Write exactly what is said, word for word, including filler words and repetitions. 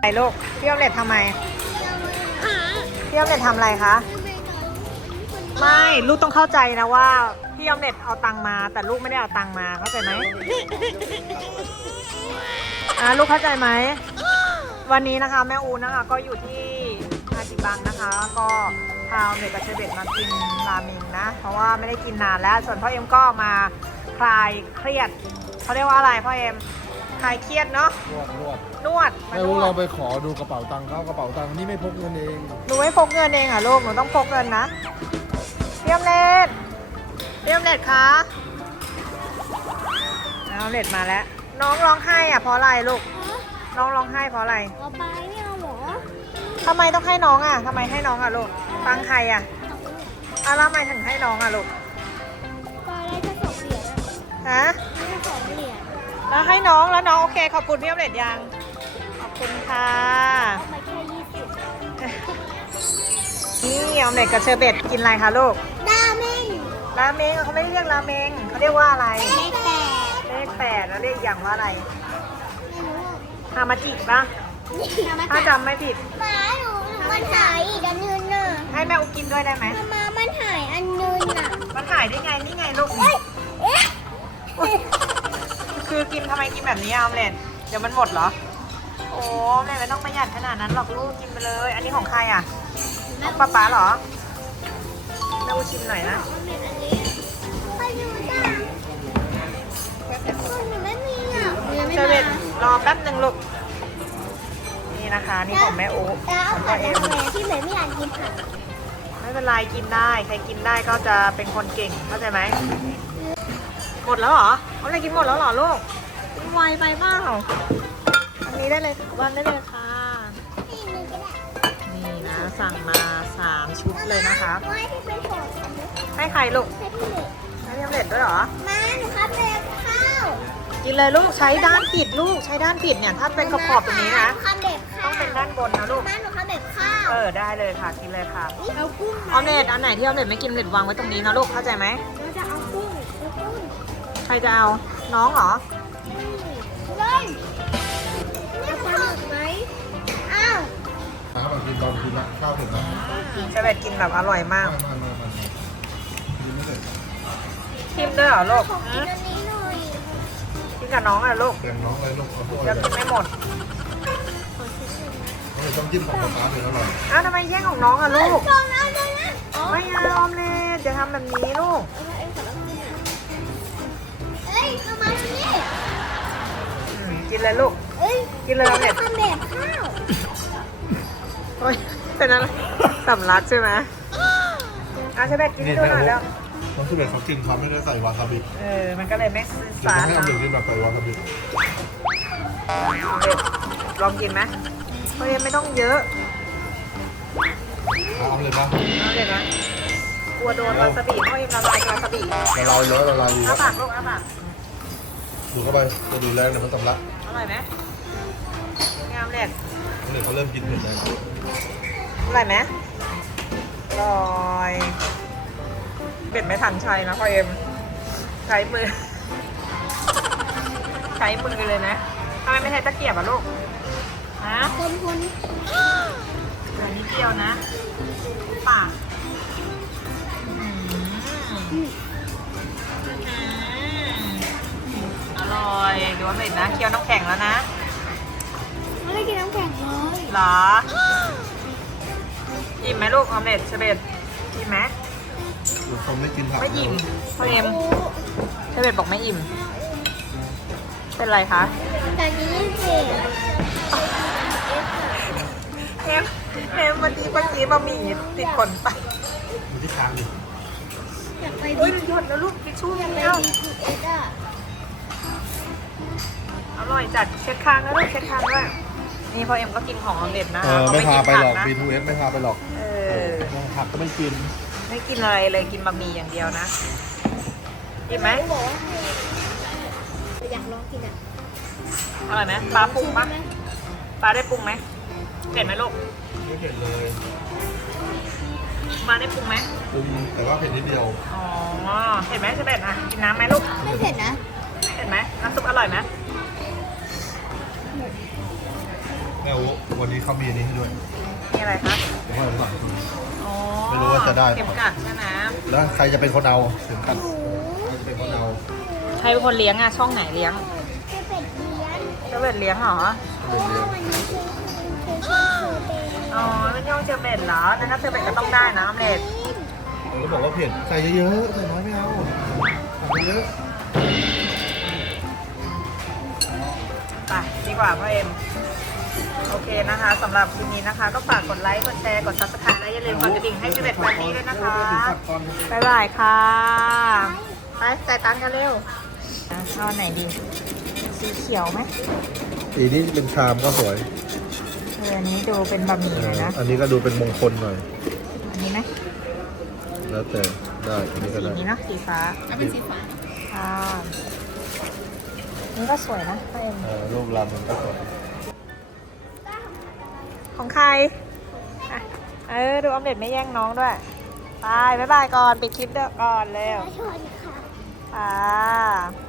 ลูกพี่ออมเล็ตทำไมพี่ออมเล็ตทำอะไรคะไม่ลูกต้องเข้าใจนะว่าพี่ออมเล็ตเอาตังมาแต่ลูกไม่ได้เอาตังมาเข้าใจไหมอ่าลูกเข้าใจไหมวันนี้นะคะแม่อูนะคะก็อยู่ที่ฮาจิบังนะคะก็พาเด็กกับเชเบตมากินราเมงนะเพราะว่าไม่ได้กินนานแล้วส่วนพ่อเอ็มก็มาคลายเครียดเขาเรียกว่าอะไรพ่อเอ็มคลายเครียดเนาะนวดนวดนวดไม่รู้เราไปขอดูกระเป๋าตังค์เขากระเป๋าตังค์นี่ไม่พกเงินเองหนูไม่พกเงินเองอ่ะลูกหนูต้องพกเงินนะเรียมเล็ดเรียมเล็ดคะแล้วเล็ดมาแล้วน้องร้องไห้อ่ะเพราะอะไรลูกน้องร้องไห้เพราะอะไรเอาไปไม่เอาหรอทำไมต้องให้น้องอ่ะทำไมให้น้องอ่ะลูกตังใครอ่ะอ้าวแล้วทำไมถึงให้น้องอ่ะลูกก็ได้แค่สองเหรียญฮะได้แค่สองเหรียญแล้วให้น้องแล้วน้องโอเคขอบคุณพี่ออมเล็ตยังขอบคุณค่ะเอาไปแค่ยี่สิบนี่ออมเล็ตกับเชอร์เบตกินอะไรคะลูกราเมงราเมงเขาไม่ได้เรียกราเมงเขาเรียกว่าอะไรเลขแปดเลขแปดแล้วเรียกอย่างว่าอะไรไม่รู้ฮามาจิปะถ้าจำไม่ผิดมาหนูมันหายอีกอันนึงน่ะให้แม่อุกินด้วยได้ไหมมามันหายอันนึงน่ะมันหายได้ไงนี่ไงลูกคือกินทำไมกินแบบนี้ออมเล็ตเดี๋ยวมันหมดเหรอโอ้แม่ไม่ต้องประหยัดขนาดนั้นหรอกลูกกินไปเลยอันนี้ของใครอ่ะของป๊าป๊าเหรอแม่อุชิมหน่อยนะไปดูจ้าหนูไม่มีอ่ะเชเวตรอแป๊บหนึ่งลูกนี่นะคะนี่ของแม่อุของพ่อเอ็มที่เหลือไม่อยากกินผักไม่เป็นไรกินได้ใครกินได้ก็จะเป็นคนเก่งเข้าใจไหมหมดแล้วเหรอเอาอะไรกินหมดแล้วเหรอลูกกินไวไปเปล่าอันนี้ได้เลยวางได้เลยค่ะนี่นะสั่งมาสามชุดเลยนะคะให้ใครลูกให้พี่ออมเล็ตด้วยเหรอมาหนูครับเด็กข้าวกินเลยลูกใช้ด้านผิดลูกใช้ด้านผิดเนี่ยถ้าเป็นขอบขอบตรงนี้นะต้องเป็นด้านบนนะลูกมาหนูครับเด็กข้าวเออได้เลยค่ะกินเลยค่ะเอากุ้งออมเล็ตอันไหนที่ออมเล็ตไม่กินออมเล็ตวางไว้ตรงนี้นะลูกเข้าใจไหมเราจะเอากุ้งเอากุ้งใครจะเอาน้องเหรอเลยนี่ปลาหมึกไหมอ้าวข้าวแบบกินตอนกินละข้าวเสร็จแล้วเชเวตกินแบบอร่อยมากมามามากินไม่เสร็จชิมด้วยเหรอลูกขอกินอันนี้หน่อยกินกับน้องอ่ะลูกแบ่งน้องเลยลูกเอาถ้วยเดี๋ยวกินไม่หมดต้องจิ้มของป๊าถึงอร่อยอ้าวทำไมแย่งของน้องอ่ะลูกลองนะลองนะไม่เอาออมเล็ตจะทำแบบนี้ลูกเอ้ยเอามาตรงนี้กินเลยลูกกินเลยออมเล็ตทำแบบข้าวโอ้ยเป็นอะไรสำลักใช่ไหมอาเชเบตกินดูหน่อยแล้วน้องเชเบตเขากินเขาไม่ได้ใส่วาซาบิเออมันก็เลยไม่ซื่อสัตย์ให้เอาเด็กกินแบบใส่วาซาบิลองกินไหมเพราะยังไม่ต้องเยอะเอาเลยปะเอาเลยนะกลัวโดนวาซาบิเพราะยังละลายวาซาบิละลายเยอะละลายเยอะอ้าปากลูกอ้าปากดูเข้าไปจะดูแรงเนี่ยมันสำลักอร่อยไหมงามเลยเนี่ยเขาเริ่มกินเผ็ดแล้วอร่อยไหมอร่อยเป็ดไม่ทันใช้นะพ่อเอ็มใช้มือใช้มือเลยนะทำไมไม่ใช้ตะเกียบอ่ะลูกฮะคนคนเหลือนิดเดียวนะปากอร่อยดูว่าเผ็ดนะเคี้ยวน้ำแข็งแล้วนะไม่ได้กินน้ำแข็งเลยหรออิ่มไหมลูกออมเล็ตเชเบตอิ่มไหมผมไม่กินผักไม่อิ่มพ่อเอ็มเชเบตบอกไม่อิ่มเป็นไรคะแต่นี้เผ็ดเอ็มเอ็มวันนี้เมื่อกี้บะหมี่ติดขนไปมีที่ค้างอยู่อยากไปโอ้ยหยดแล้วลูกทิชชู่ยังไม่เอาอร่อยจัดเช็ดคางแล้วลูกเช็ดคางด้วยนี่พอเอ็มก็กินของออมเล็ตนะไม่พาไปหรอก บี ทู เอส ไม่พาไปหรอกเออผักก็ไม่กินไม่กินอะไรเลยกินบะหมี่อย่างเดียวนะกินไหมอยากลองกินอ่ะอร่อยไหมปลาปรุงปะปลาได้ปรุงไหมเผ็ดไหมลูกไม่เผ็ดเลยมาได้ปรุงไหมปรุงแต่ว่าเผ็ดนิดเดียวอ๋อเผ็ดไหมเชเบตอ่ะกินน้ำไหมลูกไม่เผ็ดนะเผ็ดไหมน้ำซุปอร่อยไหมแม่อูวันนี้เขามีอันนี้ให้ด้วยนี่อะไรคะเดี๋ยวให้ผมสั่งอ๋อไม่รู้ว่าจะได้เข็มกัดใช่ไหมแล้วใครจะเป็นคนเอาถึงกันใครจะเป็นคนเอาใครเป็นคนเลี้ยงอะช่องไหนเลี้ยงจะเป็ดเลี้ยงเจเบ็ดเลี้ยงเหรอเพราะว่าวันนี้คือคือคือคือเป็นอ๋อเป็นย่องเจเบ็ดเหรอนั่นถ้าเจเบ็ดก็ต้องได้นะออมเล็ตเขาบอกว่าเผ็ดใส่เยอะๆใส่น้อยไม่เอาใส่เยอะไปดีกว่าพ่อเอ็มโอเคนะคะสำหรับคลิปนี้นะคะ ก็ฝากกดไลค์กดแชร์กดซับสไครต์และอย่าลืมกดกระดิ่งให้เจเบ็ดแฟนนี่ด้วยนะคะบ๊ายบายค่ะไปจ่ายตังค์กันเร็วอ่ะเอาไหนดีสีเขียวไหมสีนี้เป็นชามก็สวยเอออันนี้ดูเป็นบะหมี่เลยนะอันนี้ก็ดูเป็นมงคลหน่อยอันนี้ไหมแล้วแต่ได้อันนี้ก็สีได้นี้เนอะสีฟ้าเอาเป็นสีฟ้าค่ะนี่ก็สวยนะพ่อเอ็มเออรูปลำมันก็สวยของใครอ่ะเออดูออมเล็ตไม่แย่งน้องด้วยไปบ๊ายบายก่อนปิดคลิปเด้อก่อนเร็วชนค่ะค่ะ